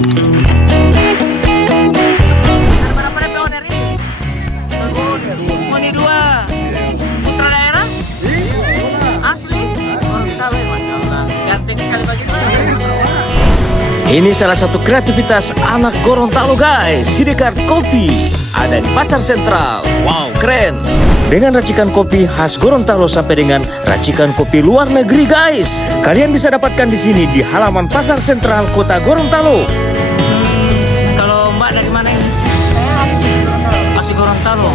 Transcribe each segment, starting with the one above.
Berapa DP owner ini? Moni 2. Putra daerah? Asli? Gorontalo ya, Masya Allah. Ganteng sekali bagi Pak. Ini salah satu kreativitas anak Gorontalo guys. Sidecar kopi ada di pasar sentral. Wow, keren. Dengan racikan kopi khas Gorontalo sampai dengan racikan kopi luar negeri guys. Kalian bisa dapatkan di sini di halaman pasar sentral kota Gorontalo. Kalau Mbak dari mana ini? Asli Gorontalo.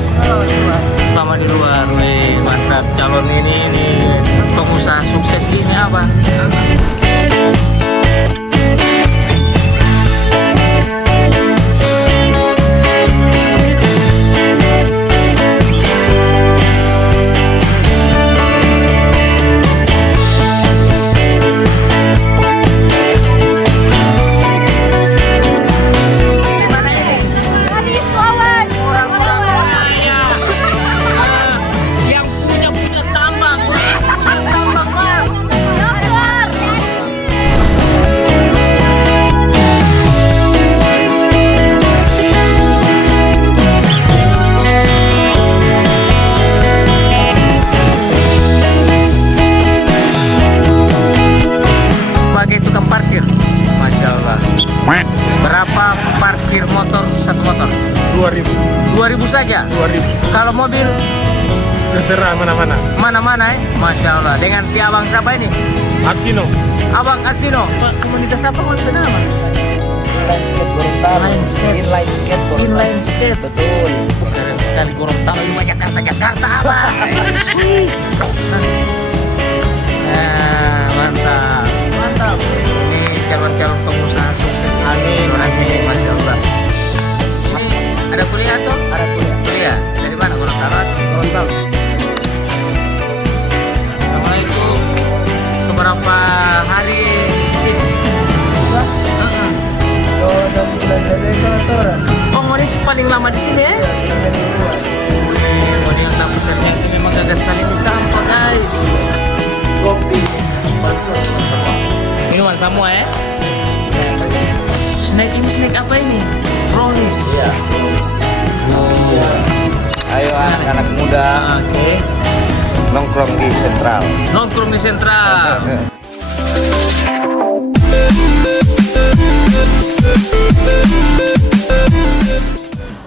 Lama di luar. Wih, mantap. Calon ini pengusaha sukses ini apa? Berapa parkir motor satu motor? 2.000. 2.000 saja? 2.000. Kalau mobil? Terserah mana-mana. Mana-mana ya? Masya Allah. Dengan abang siapa ini? Atino. Abang Atino. Komunitas apa mau bernama? Inline skate Gorontalo. Inline skate Gorontalo. Inline skate. Betul. Keren sekali Gorontalo cuma Jakarta abang. Mantap. Mantap. Ini calon-calon pengusaha sukses. Amin. Amin. Masya Allah. Ini ada kuliah tuh? Ada kuliah. Kuliah. Dari mana? Gorontalo atau? Gorontalo. Assalamualaikum. Seberapa hari di sini? Udah bulan dari kantoran. Oh, Moni paling lama di sini ya? Moni yang tamu ternyata ini memang gagas sekali di tampak guys. Kopi. Minuman semua ya? Snack ini snack apa ini? Brownies. Iya. Iya. Ayo anak-anak muda Oke. nongkrong di sentral. Nongkrong di sentral.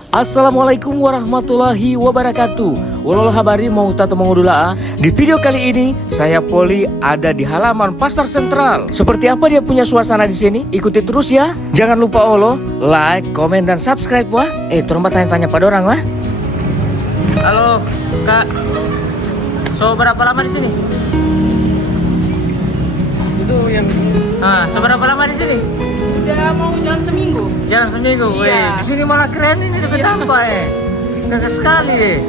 Assalamualaikum warahmatullahi wabarakatuh. Walau habari mau tata mengudula. Di video kali ini saya Poli ada di halaman pasar sentral. Seperti apa dia punya suasana di sini? Ikuti terus ya. Jangan lupa like, komen dan subscribe wah. Turun tanya-tanya pada orang lah. Halo, Kak. So berapa lama di sini? Itu yang Seberapa lama di sini? Udah mau jalan seminggu. Jalan seminggu. Iya. Weh, di sini malah keren ini dekat apa Gagah sekali.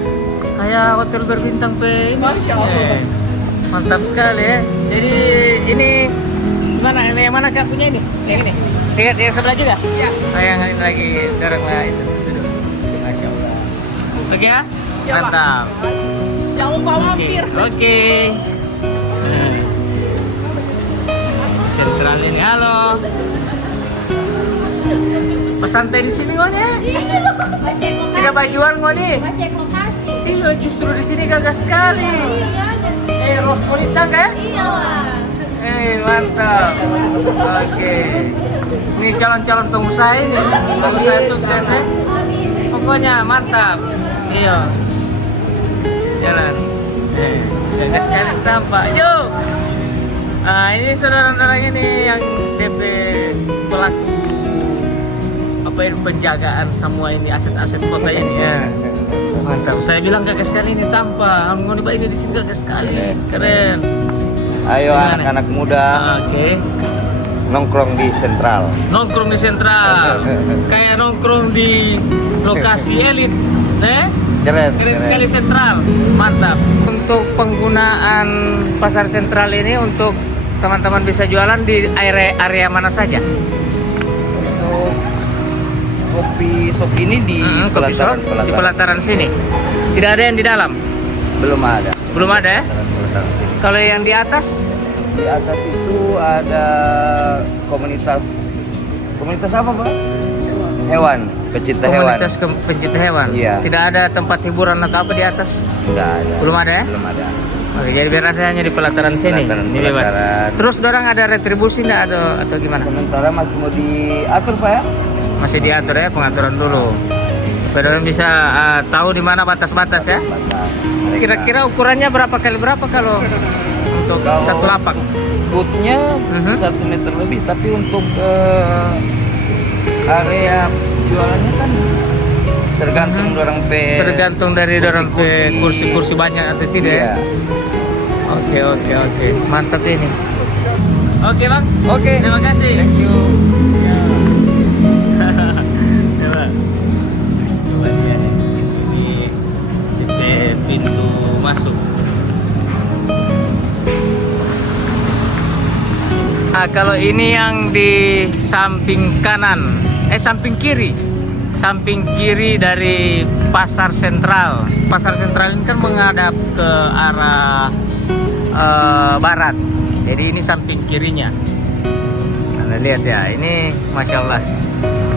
Kayak hotel berbintang pe ini. Masya Allah. Mantap sekali ya. Jadi ini gimana? Yang mana Kak punya ini? Yang ini. Yang sebelah juga? Iya. Yang ini lagi dorong lah itu. Duduk. Masya Allah. Oke ya? Iya, Pak. Mantap. Jangan lupa mampir. Oke. Sentral ini, halo. Pesantai di sini ngon ya? Tidak bajuan ngon nih. Cek lokasi. Iya, justru di sini gagah sekali. Rospolita kan? Iya. Mantap. Oke. Ini calon-calon pengusaha ini, pengusaha sukses ya. Pokoknya mantap. Iya. Jalan. Gagah sekali tampak. Yuk. Nah, ini saudara-saudara ini yang DP pelaku apa ini penjagaan semua ini aset-aset kota ini ya. Mantap. Saya bilang gagah sekali ini tampak. Ngoni Pak ini di sini gagah sekali. Keren. Ayo Gimana? anak-anak muda Oke. nongkrong di sentral. Nongkrong di sentral. Kayak nongkrong di lokasi elit. Keren. Keren sekali sentral. Mantap. Untuk penggunaan pasar sentral ini untuk teman-teman bisa jualan di area mana saja? Untuk kopi shop ini di Kopi shop di pelataran sini. Tidak ada yang di dalam? belum ada. Belum ada ya? Pelataran sini. Kalau yang di atas? Di atas itu ada komunitas Komunitas apa, Bang? Hewan, pecinta hewan. Komunitas pencinta hewan. Iya. Tidak ada tempat hiburan atau apa di atas? Enggak ada. Belum ada ya? Belum ada. Oke, jadi biar ada hanya di pelataran sini. Ini bebas. Pelataran. Terus dorang ada retribusi nggak atau gimana? Sementara masih mau diatur, Pak ya? Masih diatur ya, pengaturan dulu. Supaya dorang bisa tahu di mana batas-batas ya. Mereka- Kira-kira ukurannya berapa kali berapa kalau untuk Kalau- satu lapak? bootnya Mhm. 1 meter lebih, tapi untuk area jualannya kan tergantung orang Tergantung dari dorang kursi-kursi banyak atau tidak ya. Iya. Oke. Mantap ini. Oke, Bang. Oke. Terima kasih. Thank you. Coba lihat ini pintu masuk. Nah, kalau ini yang di samping kanan, samping kiri dari pasar sentral. Pasar sentral ini kan menghadap ke arah barat. Jadi ini samping kirinya. Anda lihat ya, ini masya Allah.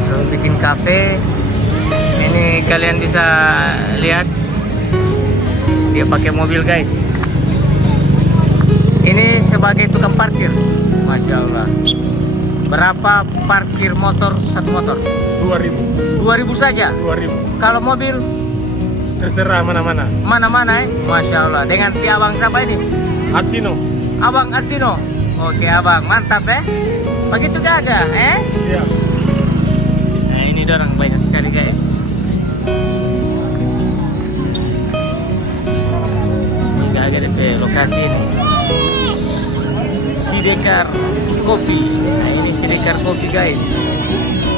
Terus bikin kafe. Ini kalian bisa lihat. Dia pakai mobil guys. Ini sebagai tukang parkir. Masya Allah. Berapa parkir motor satu motor? 2000. 2000 saja. 2000. Kalau mobil Terserah mana-mana. mana-mana Masya Allah. Dengan abang siapa ini? Atino. Abang Atino. Oke abang, mantap ya. Begitu gagah Iya. Nah ini dorang banyak sekali guys. Ini gagah DP lokasi ini. Sidekar Kopi. Nah ini Sidekar Kopi guys.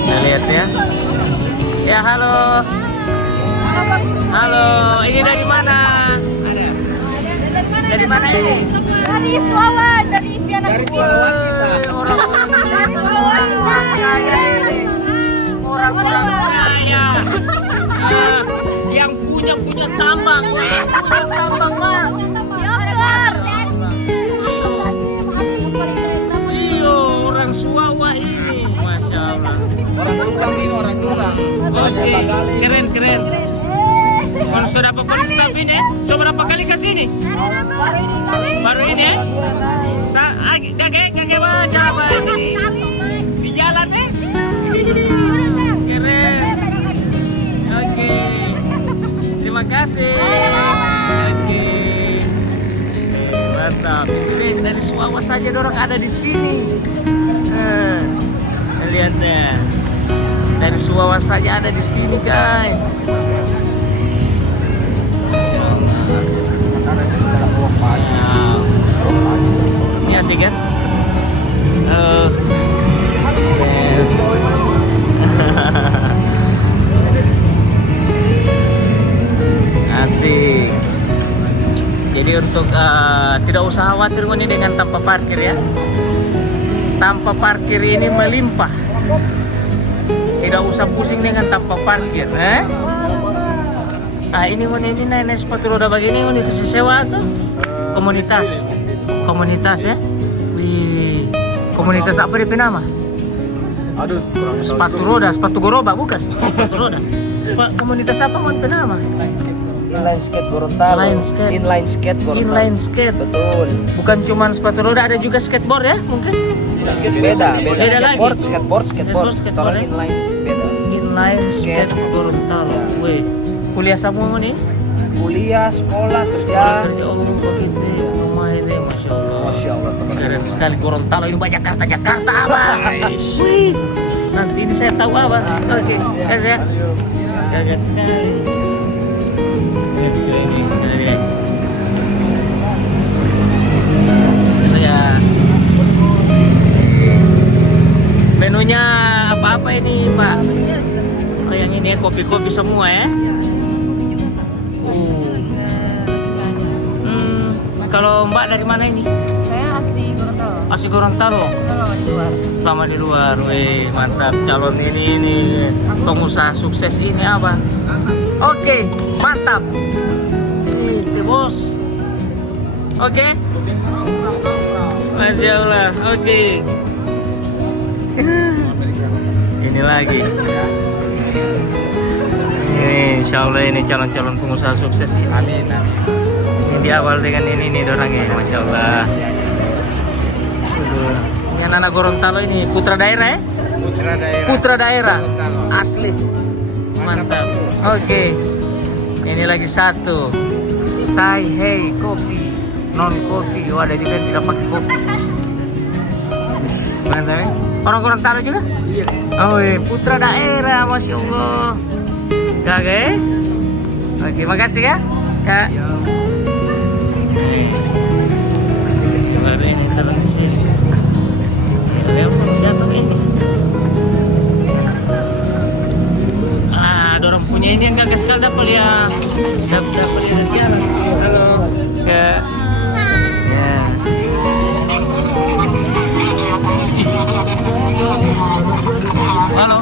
Nah lihat ya. Ya halo. Halo, ini dari mana? Ada. Dari mana ini? Dari Suawan, dari Viana Kepis. Orang Dari Suawan. orang kaya. Yang punya tambang, punya tambang mas. Iyo, orang Suawa ini, masya Allah. Orang Dulang. Oke, keren. Kalau sudah dapat staf ini, so berapa kali ke sini? Baru ini ya? Kakek baca ini di jalan keren. Oke, terima kasih. Oke, mantap. Ini dari Suawa saja orang ada di sini. Lihat deh, dari Suawa saja ada di sini guys. Ini asik kan? Asik. Jadi untuk tidak usah khawatir ini dengan tanpa parkir ya. Tanpa parkir ini melimpah. Tidak usah pusing dengan tanpa parkir. Nah ini nenek sepatu roda begini ini kasih sewa tuh komunitas ya. Wih, komunitas apa dia nama? Aduh, kurang Sepatu roda, sepatu goroba bukan? Sepatu roda. Komunitas apa mau nama? Inline skate Gorontalo. Inline skate. Inline skate. Betul. Bukan cuma sepatu roda, ada juga skateboard ya mungkin? Beda lagi. skateboard. Skateboard, Kalau ya? inline beda. Inline skate Gorontalo. Wih, kuliah semua nih? Kuliah, sekolah, kerja. Kerja begitu. Lumayan deh, masya Allah. Masya Allah. Keren sekali Gorontalo ini banyak Jakarta abang. Wih, nanti ini saya tahu abang. Oke, ya. Gagah sekali. Ini, lihat. Ya. Menunya apa-apa ini Pak? Oh yang ini ya kopi-kopi semua ya? Kalau Mbak dari mana ini? Saya asli Gorontalo. Asli Gorontalo. Lama di luar. Lama di luar, wih mantap. Calon ini pengusaha sukses ini abang. Oke, mantap. Itu bos. Oke. Masya Allah. Oke. Ini lagi. Ini insya Allah ini calon-calon pengusaha sukses. Amin. Ini di awal dengan ini nih dorangnya, masya Allah. Ini anak Gorontalo ini putra daerah ya? Putra daerah. Asli. Mantap. Oke. Ini lagi satu. Say hey kopi, non kopi. Oh, ada juga yang tidak pakai kopi. Mantap ya? Orang Gorontalo juga? Iya. Oh, putra daerah, masya Allah. Oke. Oke, makasih ya, Kak. Baru ini taruh di sini. Jatuh ini. Dorong punya ini yang gagas sekali dapat ya. Dapat dia. Halo. Kak. Ya. Halo.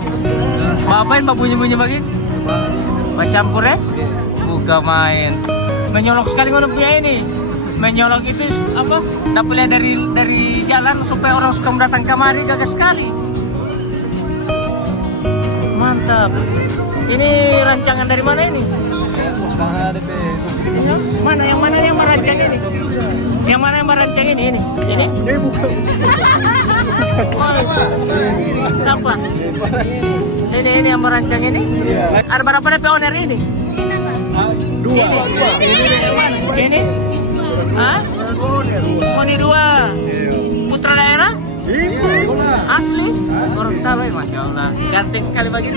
Ngapain Pak bunyi-bunyi begini? Pak campur ya? Buka main. Menyolok sekali ngono punya ini. Menyolok itu apa? Dapat lihat dari jalan supaya orang suka datang kemari, gagas sekali. Mantap. Ini rancangan dari mana ini? Mana yang merancang ini? Yang mana yang merancang ini? Ini? Ini bukan. Siapa? Ini yang merancang ini? Ada berapa DP owner ini? Dua. Ini? Hah? Oh, ini dua. Putra daerah? Asli? Gorontalo ya, masya Allah. Ganteng sekali begitu.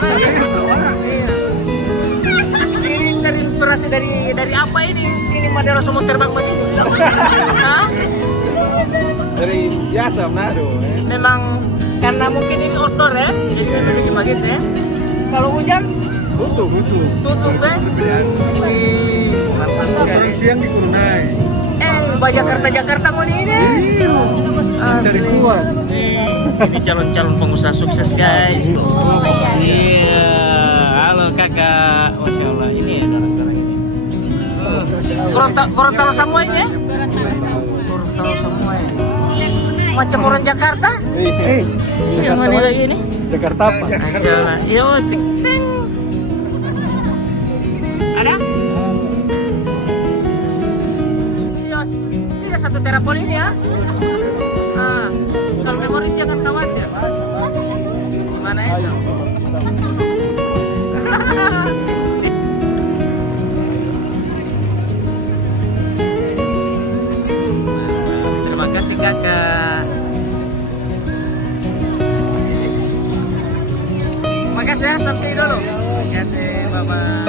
Ini terinspirasi dari apa ini? Ini Madero semua terbang begitu? Hah? Dari biasa Manado. Memang karena mungkin ini outdoor ya, jadi bikin begitu ya. Kalau hujan? Tutup ya. Wih, mantap. Siang di Kurunai. Jakarta mau ini. Asli. Ini calon-calon pengusaha sukses guys. Iya. Halo kakak. Masya Allah. Ini ya orang-orang ini. Gorontalo semua ini ya? Gorontalo semua ya. Macam orang Jakarta? Iya, mana lagi ini? Jakarta apa? Masya Allah. Yo, ting. Ada? Yos, tidak satu terapol ini ya. Nah, kalau memori jangan khawatir. Gimana itu? Terima kasih kakak. Makasih ya, sampai dulu. Terima kasih, bye-bye.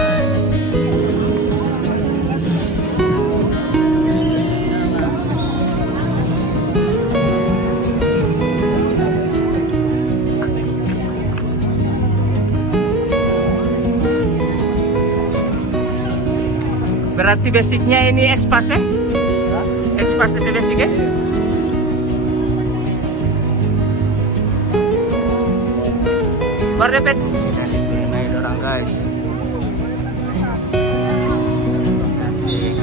Berarti basicnya ini Expas ya? Expas itu basic ya? Baru dapat. Naik orang guys. Kasih.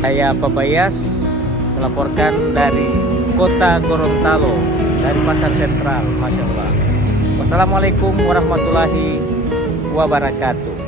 Saya Pabayas melaporkan dari Kota Gorontalo, dari Pasar Sentral, Masya Allah. Wassalamualaikum warahmatullahi wabarakatuh.